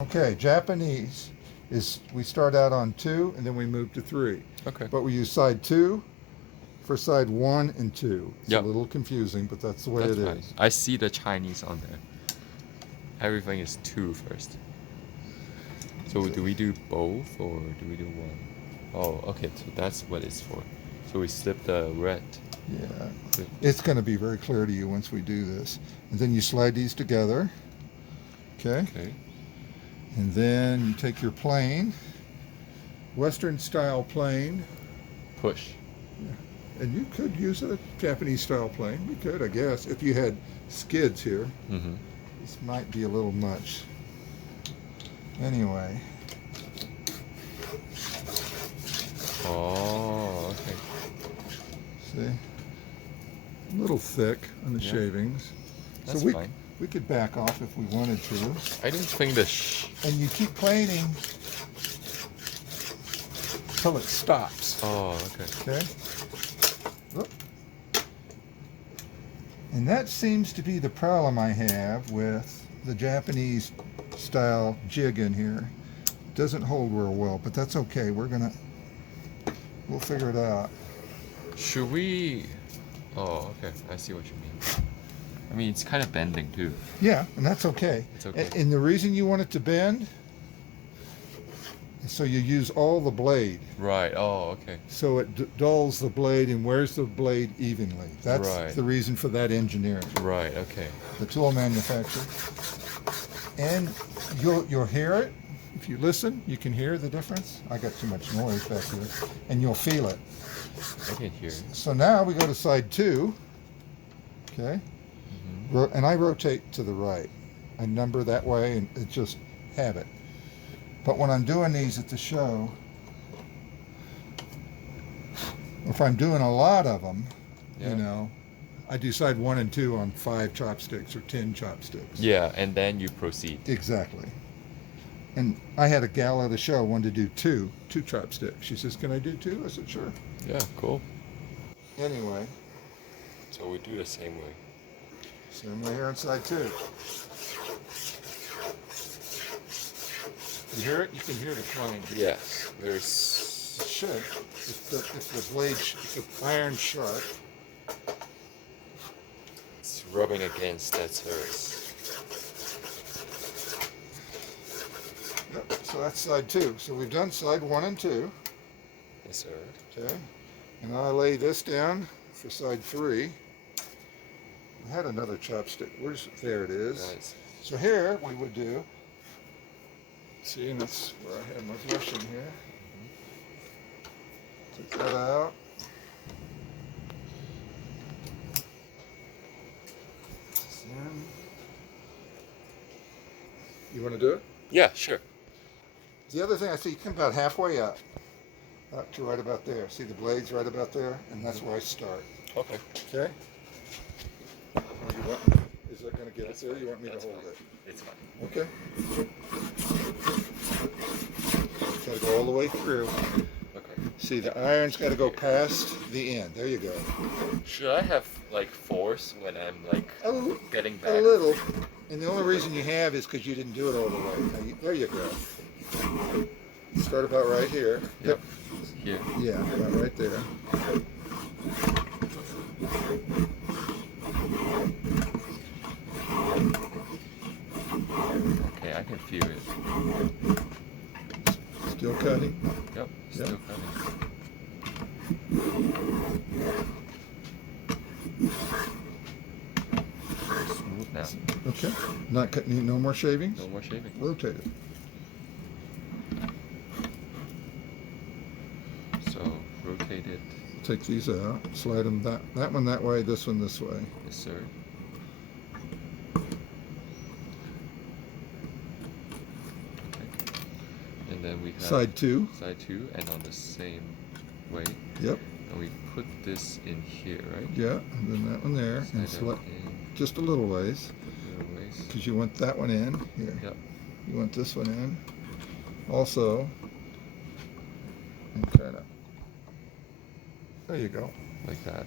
Okay, Japanese is we start out on 2 and then we move to 3. Okay. But we use side 2 for side 1 and 2. It's a Yep. little confusing, but that's the way That's it fine. is. I see the Chinese on there. Everything is two first. So do we do both or do we do one? Oh, okay. So that's what it's for. So we slip the red. Yeah. Slip. It's going to be very clear to you once we do this. And then you slide these together. Okay? Okay. And then you take your plane, Western style plane, Push. and you could use a Japanese style plane. You could, I guess, if you had skids here. Mm-hmm. This might be a little much. Anyway. Oh, okay. See? A little thick on the Yeah. shavings. That's so fine. we could back off if we wanted to. I don't think the And you keep planing till it stops. Oh, okay. Okay? Look. And that seems to be the problem I have with the Japanese style jig in here. It doesn't hold real well, but that's okay. We'll figure it out. Should we? Oh, okay. I see what you mean. I mean, it's kind of bending too. Yeah, and that's okay. It's okay. And the reason you want it to bend is so you use all the blade. Right. Oh, okay. So it dulls the blade and wears the blade evenly. That's Right. the reason for that engineering. Right. Okay. The tool manufacturer. And you'll hear it. If you listen, you can hear the difference. I got too much noise back here. And you'll feel it. I can hear it. So now we go to side 2. Okay? Mm-hmm. And I rotate to the right. I number that way and it's just habit. But when I'm doing these at the show, if I'm doing a lot of them, Yeah. you know, I do side 1 and 2 on 5 chopsticks or 10 chopsticks. Yeah, and then you proceed. Exactly. And I had a gal at a show wanted to do two chopsticks. She says, "Can I do 2?" I said, "Sure." Yeah, cool. Anyway, So we do the same way. same way here on side 2. You hear it? You can hear the plane. Yes. It should. If the blade, if the iron's sharp. It's rubbing against that surface. Yep, so that's side 2. So we've done side 1 and 2. Yes, sir. Okay. And I lay this down for side 3. I had another chopstick. There it is. Nice. So here we would do, see, and that's where I have my brush in here. Take that out. This in. You want to do it? Yeah, sure. The other thing I see, you come about halfway up to right about there. See the blades right about there? And that's where I start. Okay. Okay? Is that going to get it there? You want me to hold it? It's fine. Okay. Got to go all the way through. Okay. See, the iron's got to go past the end. There you go. Should I have like force when I'm like getting back? A little. And the only reason you have is because you didn't do it all the way. There you go. Start about right here. Yep. Here. Yeah, about right there. Okay, I can feel it. Still cutting. Yep. Still coming. Smooth now. Okay. Not cutting. No more shavings. No more shaving. Rotate it. So rotate it. Take these out. Slide them that one that way. This one this way. Yes, sir. And then we have Side 2. side 2, and on the same way. Yep. And we put this in here, right? Yeah. And then that one there. And Slide that select in just a little ways. little ways. Because you want that one in here. Yep. You want this one in. Also, and kind of. There you go. Like that.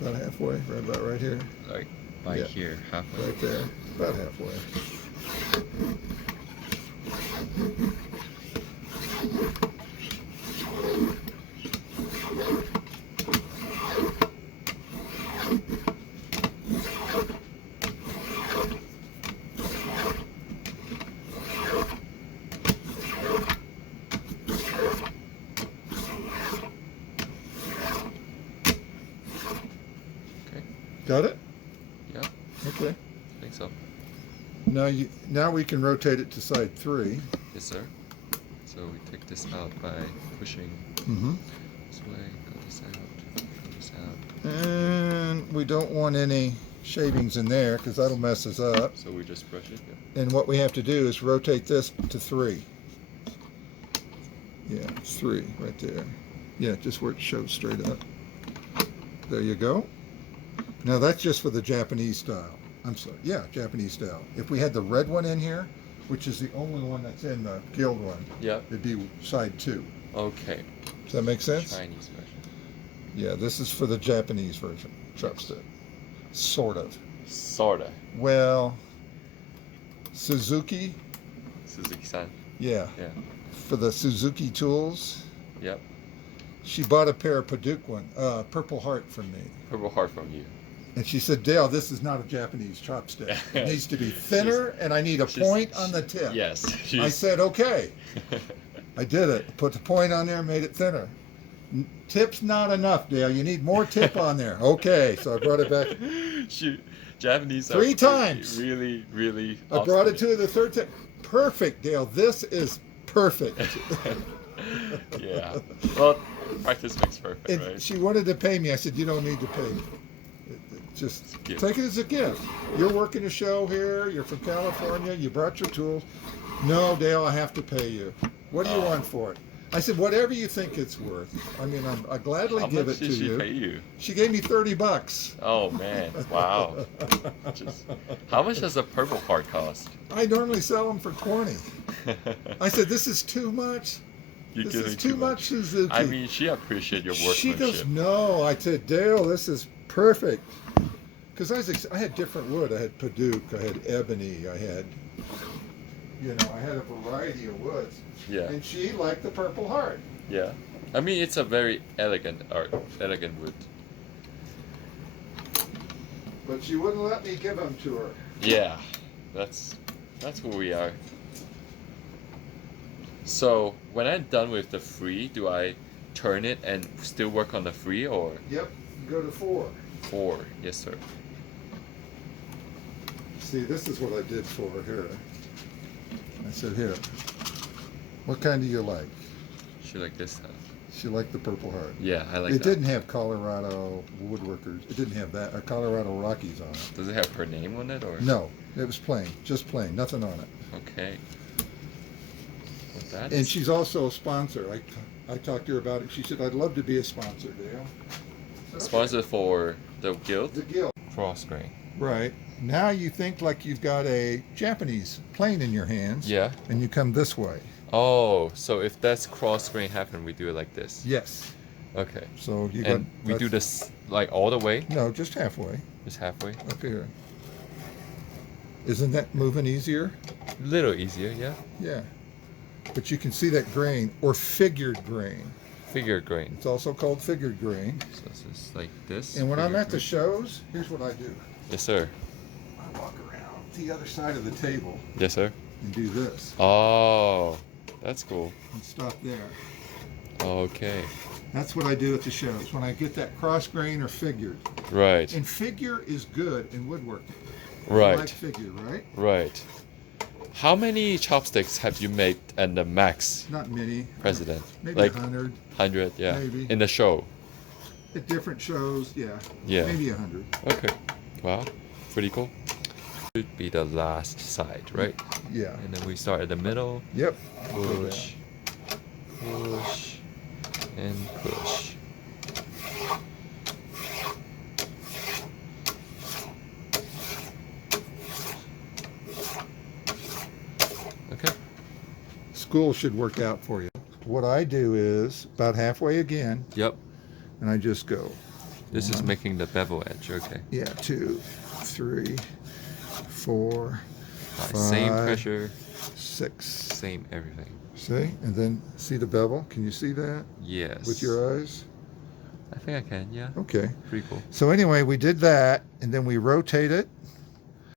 About halfway, right about right here. Like by Yeah. here, halfway. Right there, about halfway. Okay. Got it? Yeah, Okay. I think so. Now we can rotate it to side 3. Yes, sir. So we take this out by pushing Mm-hmm. this way, go this out, go this out. And we don't want any shavings in there because that'll mess us up. So we just brush it. Yeah. And what we have to do is rotate this to 3. Yeah, it's 3 right there. Yeah, just where it shows straight up. There you go. Now that's just for the Japanese style. I'm sorry. Yeah, Japanese style. If we had the red one in here, which is the only one that's in the Guild one, Yep. it'd be side 2. Okay. Does that make sense? Chinese version. Yeah, this is for the Japanese version. Chopstick. Sort of. Sorta. Well, Suzuki, Suzuki-san. yeah, Yeah. for the Suzuki tools, Yep. she bought a pair of Purple Heart from me. Purple heart from you. And she said, Dale, this is not a Japanese chopstick. It needs to be thinner, and I need a point on the tip. Yes. I said, okay. I did it. Put the point on there, made it thinner. Tip's not enough, Dale. You need more tip on there. Okay, so I brought it back. Shoot. Japanese 3 are times. Really, really. I brought it to her the 3rd time. Perfect, Dale. This is perfect. Yeah. Well, practice makes perfect, And right? she wanted to pay me. I said, you don't need to pay me. Just Gift. take it as a gift. You're working a show here. You're from California. You brought your tools. No, Dale, I have to pay you. What do you want for it? I said, whatever you think it's worth. I mean, I gladly How give much it to did she you. pay you? She gave me $30. Oh man! Wow. Just, how much does a purple heart cost? I normally sell them for 20. I said, this is too much. You're This giving is too much, Suzuki. I mean, she appreciates your She workmanship. goes, no. I said, Dale, this is perfect. Because I had different wood. I had Paduke, I had ebony, I had a variety of woods. Yeah. And she liked the Purple Heart. Yeah. I mean, it's a very elegant wood. But she wouldn't let me give them to her. Yeah, that's who we are. So when I'm done with the free, do I turn it and still work on the free or Yep, go to 4. 4? Yes, sir. See, this is what I did for her here. I said, here, what kind do you like? She like this. She liked the Purple Heart. Yeah, I like It that. didn't have Colorado Woodworkers. It didn't have that, Colorado Rockies on it. Does it have her name on it or? No, it was plain, just plain, nothing on it. Okay. Well, that's... And she's also a sponsor. I talked to her about it. She said, I'd love to be a sponsor, Dale. I said, Sponsor for the guild? The Guild. Cross grain. Right. Now you think like you've got a Japanese plane in your hands. Yeah. And you come this way. Oh, so if that's cross grain happen, we do it like this. Yes. Okay. So you And we do this like all the way? No, just halfway. Just halfway? Up here. Isn't that moving easier? Little easier, yeah. Yeah. But you can see that grain or figured grain. Figure grain. It's also called figured grain. So it's just like this. And when I'm figure at the grain. shows, here's what I do. Yes, sir. I walk around the other side of the table Yes, sir. and do this Oh, that's cool. and stop there. Okay. That's what I do at the shows when I get that cross grain or figured. Right. And figure is good in woodworking. I Right. like figure, right? Right. How many chopsticks have you made at the max, Not many. President? Maybe Like 100. 100, yeah. Maybe. In the show. At different shows, yeah. Yeah. Maybe 100. Okay. Wow. Pretty cool. Should be the last side, right? Yeah. And then we start at the middle. Yep. Push. Push. And push. Okay. School should work out for you. What I do is about halfway again, Yep. and I just go. This is One. making the bevel edge. Okay. Yeah, 2, 3, 4, Same 5, pressure, 6. same everything. See? And then see the bevel? Can you see that Yes. with your eyes? I think I can. Yeah. Okay. Pretty cool. So anyway, we did that, and then we rotate it,